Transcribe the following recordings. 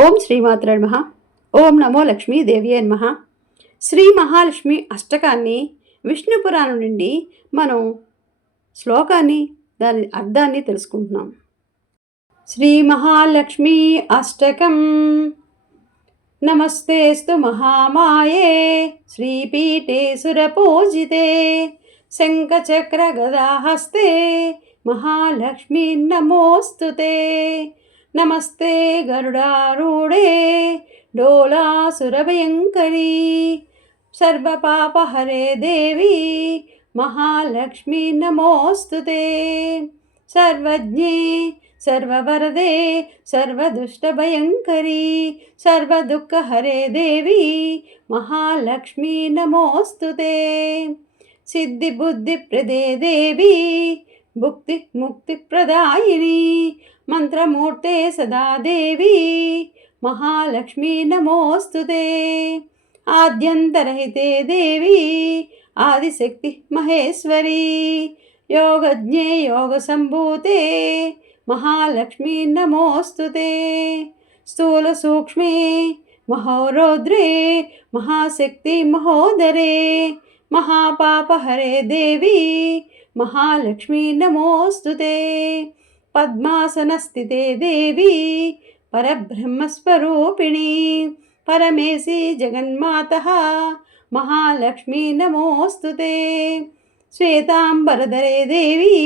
ఓం శ్రీమాత్రే నమః. ఓం నమో లక్ష్మీదేవియే నమః. శ్రీ మహాలక్ష్మి అష్టకాన్ని విష్ణు పురాణం నుండి మనం శ్లోకాన్ని దాని అర్థాన్ని తెలుసుకుంటున్నాం. శ్రీ మహాలక్ష్మి అష్టకం. నమస్తేస్తు మహామాయే శ్రీపీఠే సురపూజితే శంఖచక్ర గదాహస్తే మహాలక్ష్మీ నమోస్తుతే. నమస్తే గరుడారూఢే డోలాసురభయంకరీ సర్వపాపహరే దేవి మహాలక్ష్మీ నమోస్తుతే. సర్వజ్ఞే సర్వవరదే సర్వదుష్టభయంకరీ సర్వదుఃఖహరే దేవి మహాలక్ష్మీ నమోస్తుతే. సిద్ధిబుద్ధిప్రదే దేవి భుక్తి ముక్తిప్రదాయిని మంత్రమూర్తే సదా దేవి మహాలక్ష్మీ నమోస్తుతే. ఆద్యంతరహితే దేవి ఆదిశక్తి మహేశ్వరీ యోగజ్ఞే యోగసంభూతే మహాలక్ష్మీ నమోస్తుతే. స్థూల సూక్ష్మే మహోరౌద్రే మహాశక్తి మహోదరే మహాపాపహరే దేవి మహాలక్ష్మీ నమోస్తుతే. పద్మాసనస్థితే దేవి పరబ్రహ్మస్వరూపిణి పరమేసి జగన్మాతః మహాలక్ష్మీ నమోస్తుతే. శ్వేతాంబరధరే దేవి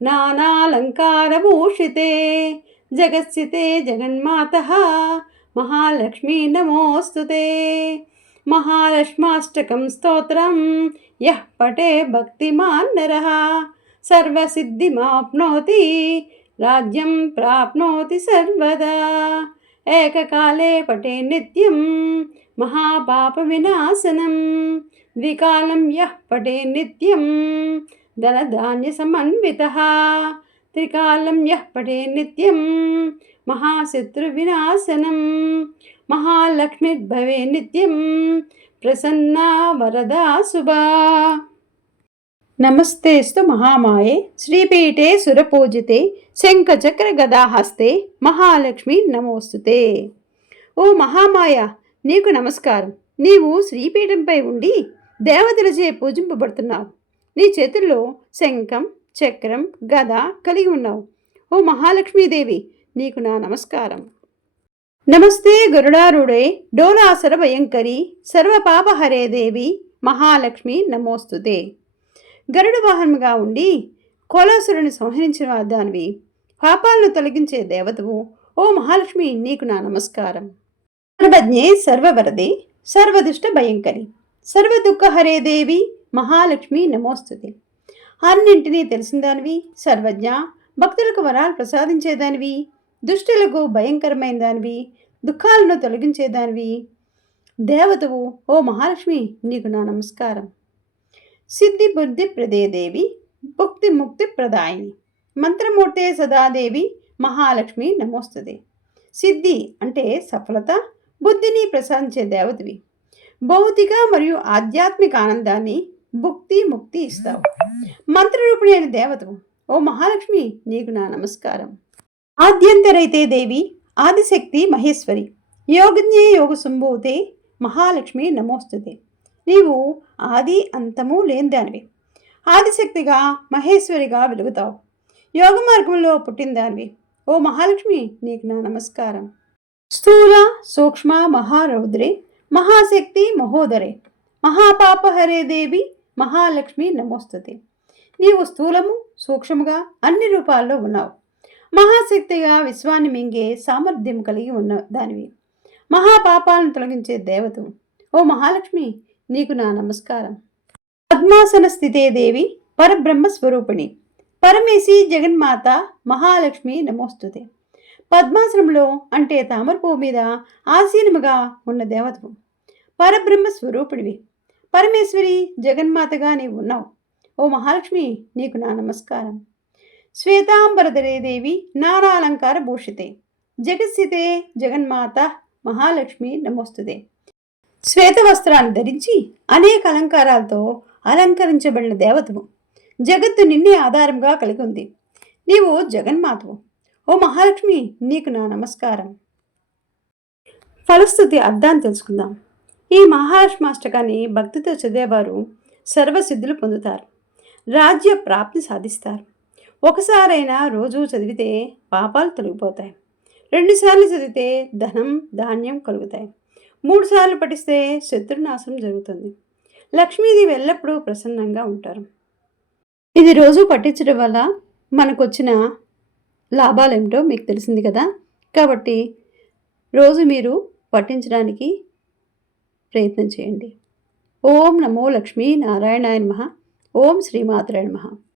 నానాలంకారభూషితే జగత్స్థితే జగన్మాతః మహాలక్ష్మీ నమోస్తుతే. మహాలక్ష్మాష్టకం స్తోత్రం యః పఠే భక్తిమాన్ నరః సర్వసిద్ధిమాప్నోతి రాజ్యం ప్రాప్నోతి సర్వదా. ఏకకాలే పఠే నిత్యం మహాపాప వినాశనం ద్వికాలం యః పఠే నిత్యం ధనధాన్య సమన్వితః త్రికాలం యః పఠే నిత్యం మహాశత్రు వినాశనం మహాలక్ష్మిర్భవే నిత్యం ప్రసన్నా వరదా శుభా. నమస్తేస్తు మహామాయే శ్రీపీఠే సురపూజితే శంఖచక్ర గదాహస్తే మహాలక్ష్మి నమోస్తుతే. ఓ మహామాయ, నీకు నమస్కారం. నీవు శ్రీపీఠంపై ఉండి దేవతలచే పూజింపబడుతున్నావు. నీ చేతుల్లో శంఖం చక్రం గద కలిగి ఉన్నావు. ఓ మహాలక్ష్మీదేవి, నీకు నా నమస్కారం. నమస్తే గరుడారూఢే డోలాసుర భయంకరీ సర్వపాపహరే దేవి మహాలక్ష్మి నమోస్తుతే. గరుడు వాహనముగా ఉండి కోలాసురుని సంహరించిన దానివి, పాపాలను తొలగించే దేవతవు ఓ మహాలక్ష్మి, నీకు నా నమస్కారం. సర్వజ్ఞే సర్వవరదే సర్వదుష్ట భయంకరి సర్వదుఃఖహరే దేవి మహాలక్ష్మి నమోస్తుతే. అన్నింటినీ తెలిసిందానివి, సర్వజ్ఞ, భక్తులకు వరాలు ప్రసాదించేదానివి, దుష్టులకు భయంకరమైన దానివి, దుఃఖాలను తొలగించేదానివి దేవతవు ఓ మహాలక్ష్మి, నీకు నా నమస్కారం. సిద్ధి బుద్ధి ప్రదే దేవి భుక్తి ముక్తి ప్రదాయిని మంత్రమూర్తే సదాదేవి మహాలక్ష్మి నమోస్తుతే. సిద్ధి అంటే సఫలత, బుద్ధిని ప్రసాదించే దేవతవి. భౌతిక మరియు ఆధ్యాత్మిక ఆనందాన్ని భుక్తి ముక్తి ఇస్తావు. మంత్రరూపిణి అయిన దేవతవు ఓ మహాలక్ష్మి, నీకు నా నమస్కారం. ఆద్యంతరైతే దేవి ఆదిశక్తి మహేశ్వరి యోగజ్ఞే యోగ సంభూతే మహాలక్ష్మి నమోస్తుతే. నీవు ఆది అంతము లేని దానివి. ఆదిశక్తిగా మహేశ్వరిగా వెలుగుతావు. యోగ మార్గంలో పుట్టిన దానివి ఓ మహాలక్ష్మి, నీకు నా నమస్కారం. స్థూల సూక్ష్మ మహారౌద్రే మహాశక్తి మహోదరే మహాపాపహరే దేవి మహాలక్ష్మి నమోస్తుతే. నీవు స్థూలము సూక్ష్మగా అన్ని రూపాల్లో ఉన్నావు. మహాశక్తిగా విశ్వాన్ని మింగే సామర్థ్యం కలిగి ఉన్న దానివి. మహాపాపాలను తొలగించే దేవతవు ఓ మహాలక్ష్మి, నీకు నా నమస్కారం. పద్మాసన స్థితే దేవి పరబ్రహ్మస్వరూపిణి పరమేసి జగన్మాత మహాలక్ష్మి నమోస్తుతే. పద్మాసనంలో అంటే తామరపువ్వు మీద ఆసీనముగా ఉన్న దేవతవు పరబ్రహ్మస్వరూపిణివి. పరమేశ్వరి జగన్మాతగా నీవు ఉన్నావు. ఓ మహాలక్ష్మి, నీకు నా నమస్కారం. శ్వేతాంబరధరే దేవి నానాలంకార భూషితే జగత్స్థితే జగన్మాత మహాలక్ష్మి నమోస్తుతే. శ్వేత వస్త్రాన్ని ధరించి అనేక అలంకారాలతో అలంకరించబడిన దేవతవు. జగత్తు నిన్నే ఆధారంగా కలిగి ఉంది. నీవు జగన్మాతవు. ఓ మహాలక్ష్మి, నీకు నా నమస్కారం. ఫలశ్రుతి అర్థాన్ని తెలుసుకుందాం. ఈ మహాలక్ష్మాష్టకాన్ని భక్తితో చదివేవారు సర్వసిద్ధులు పొందుతారు, రాజ్య ప్రాప్తి సాధిస్తారు. ఒకసారైనా రోజు చదివితే పాపాలు తొలగిపోతాయి. 2 సార్లు చదివితే ధనం ధాన్యం కలుగుతాయి. 3 సార్లు పఠిస్తే శత్రునాశనం జరుగుతుంది. లక్ష్మీదేవి ఎల్లప్పుడూ ప్రసన్నంగా ఉంటారు. ఇది రోజు పఠించడం వల్ల మనకొచ్చిన లాభాలేమిటో మీకు తెలిసింది కదా. కాబట్టి రోజు మీరు పఠించడానికి ప్రయత్నం చేయండి. ఓం నమో లక్ష్మీ నారాయణాయ నమః. ఓం శ్రీమాత్రే నమః.